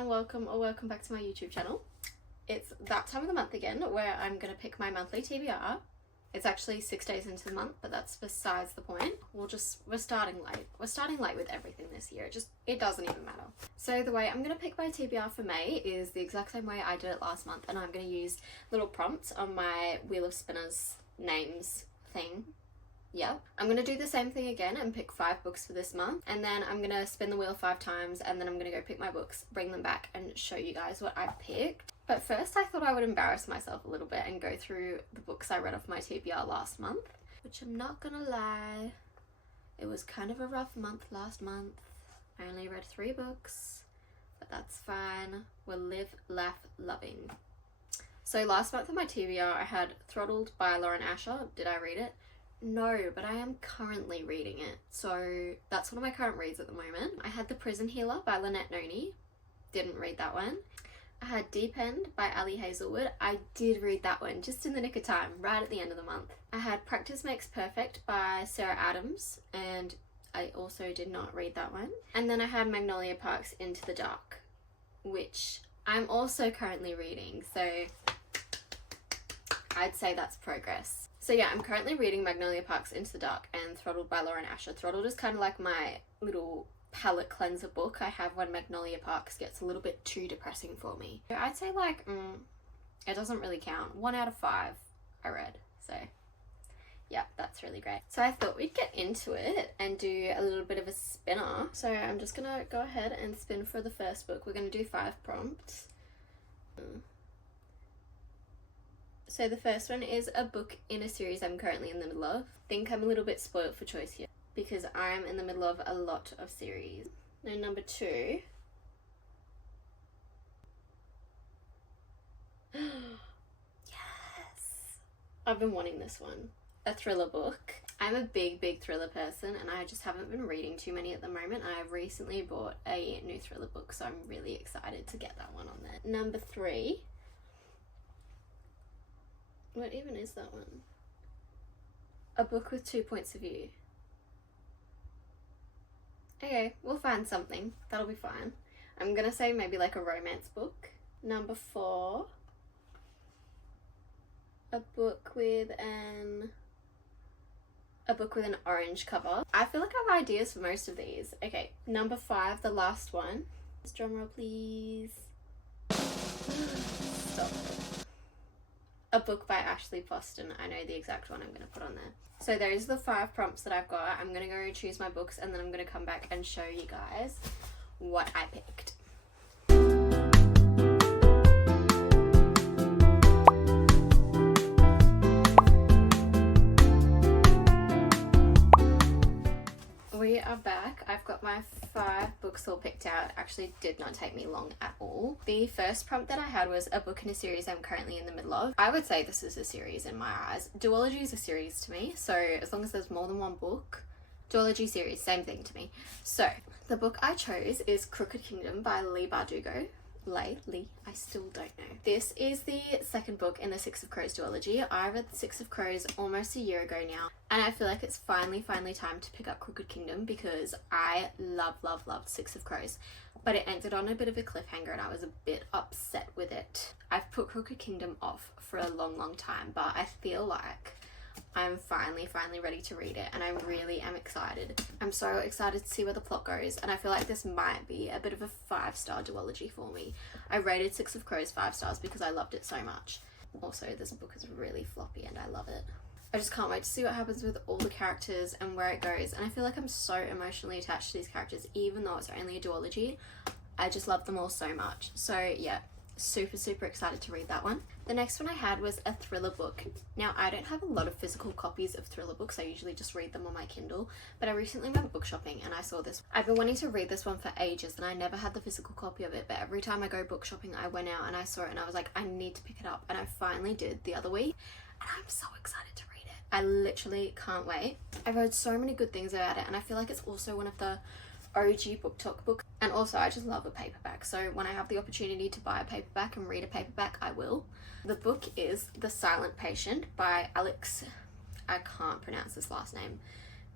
and welcome back to my YouTube channel. It's that time of the month again where I'm gonna pick my monthly TBR. It's actually 6 days into the month, but that's besides the point. We're starting late. We're starting late with everything this year. It doesn't even matter. So the way I'm gonna pick my TBR for May is the exact same way I did it last month, and I'm gonna use little prompts on my Wheel of Spinners names thing. Yep. I'm going to do the same thing again and pick 5 books for this month, and then I'm going to spin the wheel 5 times, and then I'm going to go pick my books, bring them back and show you guys what I picked. But first I thought I would embarrass myself a little bit and go through the books I read off my TBR last month, which I'm not going to lie, it was kind of a rough month last month. I only read 3 books, but that's fine. We'll live, laugh, loving. So last month on my TBR I had Throttled by Lauren Asher. Did I read it? No, but I am currently reading it. So that's one of my current reads at the moment. I had The Prison Healer by Lynette Noni. Didn't read that one. I had Deep End by Ali Hazelwood. I did read that one just in the nick of time, right at the end of the month. I had Practice Makes Perfect by Sarah Adams, and I also did not read that one. And then I had Magnolia Park's Into the Dark, which I'm also currently reading, so I'd say that's progress. So yeah, I'm currently reading Magnolia Park's Into the Dark and Throttled by Lauren Asher. Throttled is kind of like my little palette cleanser book I have when Magnolia Parks gets a little bit too depressing for me. I'd say like, it doesn't really count. 1 out of 5 I read, so yeah, that's really great. So I thought we'd get into it and do a little bit of a spinner. So I'm just gonna go ahead and spin for the first book. We're gonna do 5 prompts. So the first one is a book in a series I'm currently in the middle of. I think I'm a little bit spoiled for choice here because I'm in the middle of a lot of series. Now number 2. Yes! I've been wanting this one. A thriller book. I'm a big thriller person and I just haven't been reading too many at the moment. I recently bought a new thriller book, so I'm really excited to get that one on there. Number 3. What even is that one? A book with 2 points of view. Okay, we'll find something. That'll be fine. I'm gonna say maybe like a romance book. Number 4. A book with an orange cover. I feel like I have ideas for most of these. Okay, number 5, the last one. Drum roll, please. Stop. A book by Ashley Poston. I know the exact one I'm going to put on there. So those are the 5 prompts that I've got. I'm going to go choose my books and then I'm going to come back and show you guys what I picked. We are back. I've got my 5 books all picked out. Actually did not take me long at all. The first prompt that I had was a book in a series I'm currently in the middle of. I would say this is a series in my eyes. Duology is a series to me, so as long as there's more than one book. Duology series, same thing to me. So the book I chose is Crooked Kingdom by Leigh Bardugo. Lee, I still don't know. This is the second book in the Six of Crows duology. I read the Six of Crows almost a year ago now, and I feel like it's finally time to pick up Crooked Kingdom because I loved Six of Crows, but it ended on a bit of a cliffhanger and I was a bit upset with it. I've put Crooked Kingdom off for a long time, but I feel like I'm finally ready to read it, and I really am excited. I'm so excited to see where the plot goes, and I feel like this might be a bit of a 5-star duology for me. I rated Six of Crows 5 stars because I loved it so much. Also, this book is really floppy and I love it. I just can't wait to see what happens with all the characters and where it goes, and I feel like I'm so emotionally attached to these characters even though it's only a duology. I just love them all so much. So yeah, super excited to read that one. The next one I had was a thriller book. Now I don't have a lot of physical copies of thriller books, I usually just read them on my Kindle, but I recently went book shopping and I saw this. I've been wanting to read this one for ages and I never had the physical copy of it, but every time I go book shopping I went out and I saw it and I was like, I need to pick it up, and I finally did the other week and I'm so excited to read it. I literally can't wait. I've heard so many good things about it and I feel like it's also one of the OG BookTok books, and also I just love a paperback, so when I have the opportunity to buy a paperback and read a paperback, I will. The book is The Silent Patient by Alex, I can't pronounce this last name,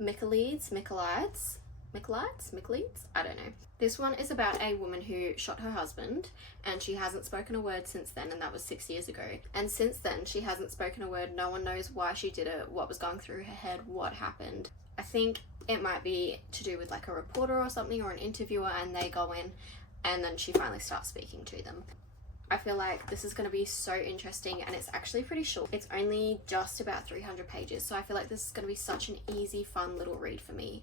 Michaelides. McLeeds? I don't know. This one is about a woman who shot her husband, and she hasn't spoken a word since then, and that was 6 years ago. And since then, she hasn't spoken a word. No one knows why she did it, what was going through her head, what happened. I think it might be to do with like a reporter or something, or an interviewer, and they go in, and then she finally starts speaking to them. I feel like this is going to be so interesting, and it's actually pretty short. It's only just about 300 pages, so I feel like this is going to be such an easy, fun little read for me.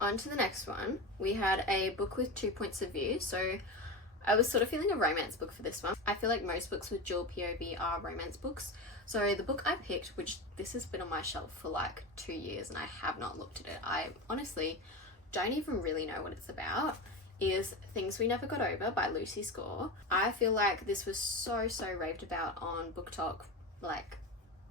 On to the next one. We had a book with 2 points of view, so I was sort of feeling a romance book for this one. I feel like most books with dual POV are romance books. So the book I picked, which this has been on my shelf for like 2 years and I have not looked at it, I honestly don't even really know what it's about, is Things We Never Got Over by Lucy Score. I feel like this was so raved about on BookTok like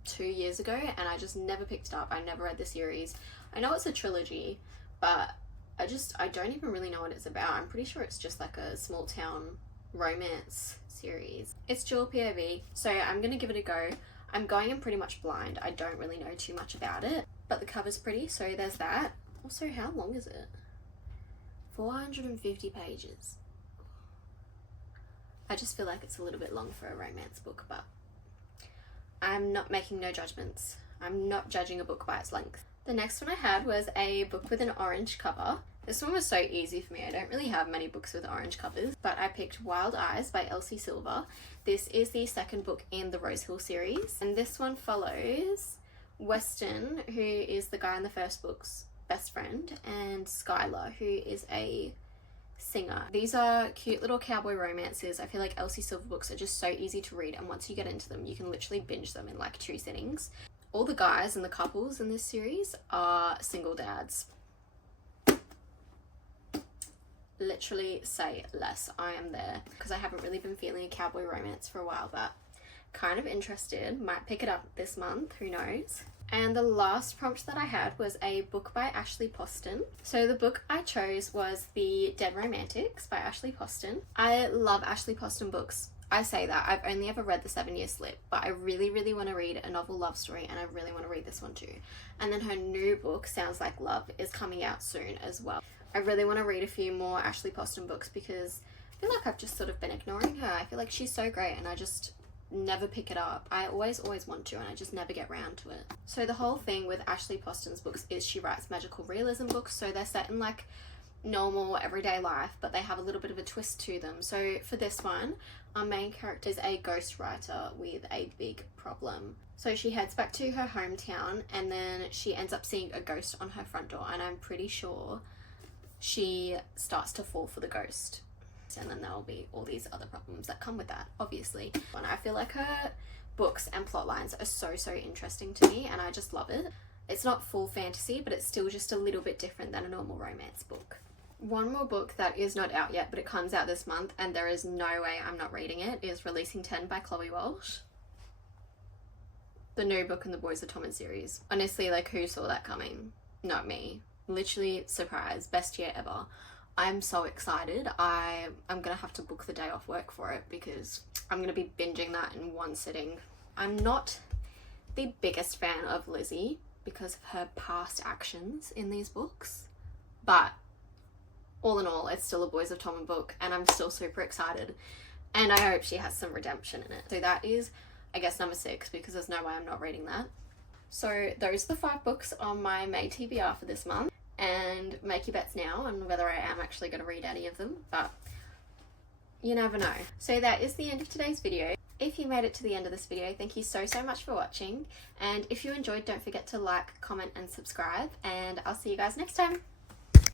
2 years ago, and I just never picked it up. I never read the series. I know it's a trilogy, but I don't even really know what it's about. I'm pretty sure it's just like a small town romance series. It's dual POV, so I'm gonna give it a go. I'm going in pretty much blind. I don't really know too much about it, but the cover's pretty, so there's that. Also, how long is it? 450 pages. I just feel like it's a little bit long for a romance book, but I'm not making no judgments. I'm not judging a book by its length. The next one I had was a book with an orange cover. This one was so easy for me. I don't really have many books with orange covers, but I picked Wild Eyes by Elsie Silver. This is the second book in the Rosehill series, and this one follows Weston, who is the guy in the first book's best friend, and Skylar, who is a singer. These are cute little cowboy romances. I feel like Elsie Silver books are just so easy to read, and once you get into them, you can literally binge them in like 2 sittings. All the guys and the couples in this series are single dads. Literally say less. I am there because I haven't really been feeling a cowboy romance for a while, but kind of interested. Might pick it up this month, who knows. And the last prompt that I had was a book by Ashley Poston. So the book I chose was The Dead Romantics by Ashley Poston. I love Ashley Poston books. I say that, I've only ever read The 7-Year Slip, but I really want to read a novel love story, and I really want to read this one too. And then her new book, Sounds Like Love, is coming out soon as well. I really want to read a few more Ashley Poston books because I feel like I've just sort of been ignoring her. I feel like she's so great and I just never pick it up. I always want to, and I just never get round to it. So the whole thing with Ashley Poston's books is she writes magical realism books, so they're set in like normal everyday life, but they have a little bit of a twist to them. So for this one, our main character is a ghostwriter with a big problem. So she heads back to her hometown, and then she ends up seeing a ghost on her front door, and I'm pretty sure she starts to fall for the ghost. And then there'll be all these other problems that come with that, obviously. And I feel like her books and plot lines are so interesting to me, and I just love it. It's not full fantasy, but it's still just a little bit different than a normal romance book. One more book that is not out yet, but it comes out this month, and there is no way I'm not reading it, is Releasing 10 by Chloe Walsh. The new book in the Boys of Tommen series. Honestly, like, who saw that coming? Not me. Literally, surprise. Best year ever. I'm so excited. I'm gonna have to book the day off work for it because I'm gonna be binging that in one sitting. I'm not the biggest fan of Lizzie because of her past actions in these books, but all in all, it's still a Boys of Tommen book, and I'm still super excited, and I hope she has some redemption in it. So that is, I guess, number 6, because there's no way I'm not reading that. So those are the 5 books on my May TBR for this month, and make your bets now on whether I am actually going to read any of them, but you never know. So that is the end of today's video. If you made it to the end of this video, thank you so much for watching, and if you enjoyed, don't forget to like, comment and subscribe, and I'll see you guys next time.